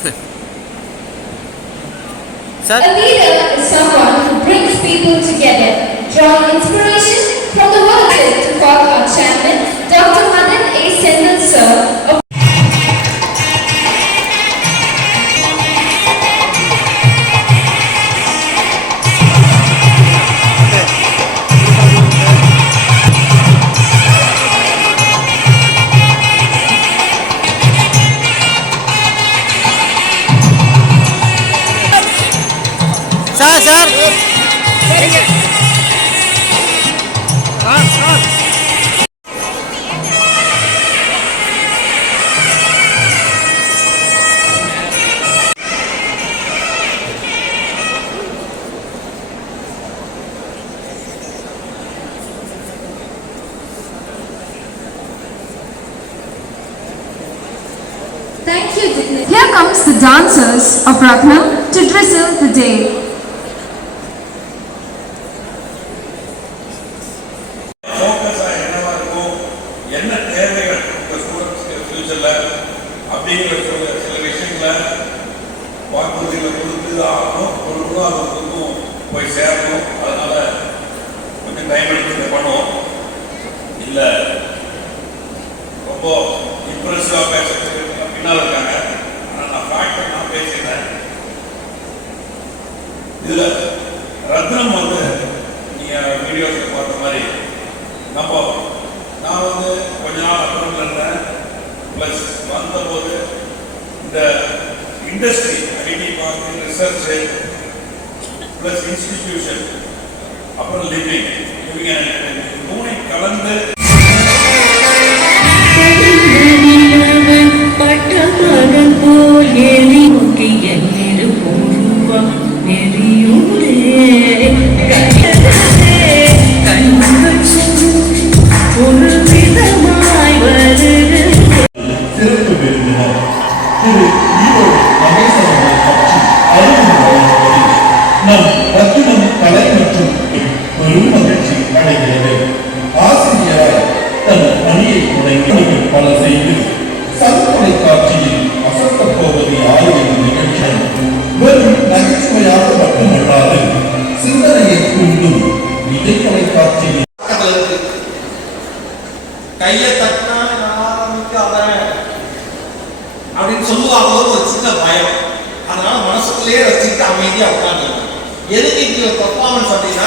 Sir? A leader is someone who brings people together, drawing inspiration from the world. To call our chairman, Dr. Madan A. Senthil sir. Sir. Thank you. Here comes the dancers of Ratnam to drizzle the day. என்ன தேவைகள் ஸ்டூடெண்ட்ஸ்க்கு ஃபியூச்சரில் அப்படிங்கிற சில விஷயங்களை வாக்குறுதிகளை கொடுத்து ஆகணும், கொடுக்கணும், அது வந்து போய் சேரணும். அதனால் கொஞ்சம் டைம் எடுத்து பண்ணுவோம். இல்லை ரொம்ப இம்ப்ரெசிவாக பேசுறதுக்கு பின்னால் இருக்காங்க. ஆனால் நான் ஃபேக்டை நான் பேசியிருந்தேன். இதில் ரத்னம் வந்து நீங்கள் வீடியோஸில் பார்த்த மாதிரி நான் வந்து கொஞ்ச நாள் அப்புறம் இருந்தேன். ப்ளஸ் வந்தபோது இந்த இண்டஸ்ட்ரி ஐடி பார்த்து ரிசர்ச்சு ப்ளஸ் இன்ஸ்டிடியூஷன் அப்புறம் லிவிங் மூணை கலந்து பட்டமகன் போல் ஏறி நோக்கி என்னிரு போருவா நெறியூரே ஒரு விதமாய் வருது. சிறப்பு விருந்தினர் திரு ஈரோ மகேஸ்வரனை பற்றி அறிவு வழங்குவதில் நம் ரத்தினம் கலை மற்றும் பெரும் மகிழ்ச்சி அடைகிறது. ஆசிரியராய் தன் பணியை தொடங்கி பல செய்து சன் தொலைக்காட்சியில் அசத்தப் போவது யாரு என்ற நிகழ்ச்சி வெறும் நகைச்சுவையாக மட்டுமல்லாது சிந்தனையை தூண்டும் விஜய் தொலைக்காட்சியில் கையை தட்டினா ஆரம்பிக்காதேன் அப்படின்னு சொல்லுவாங்க. ஒரு சின்ன பயம். அதனால மனசுக்குள்ளேயே வச்சுக்கிட்டு அமைதியா உட்காந்துருக்கோம். எதுக்கு இங்க பெர்ஃபார்மன்ஸ் அப்படின்னா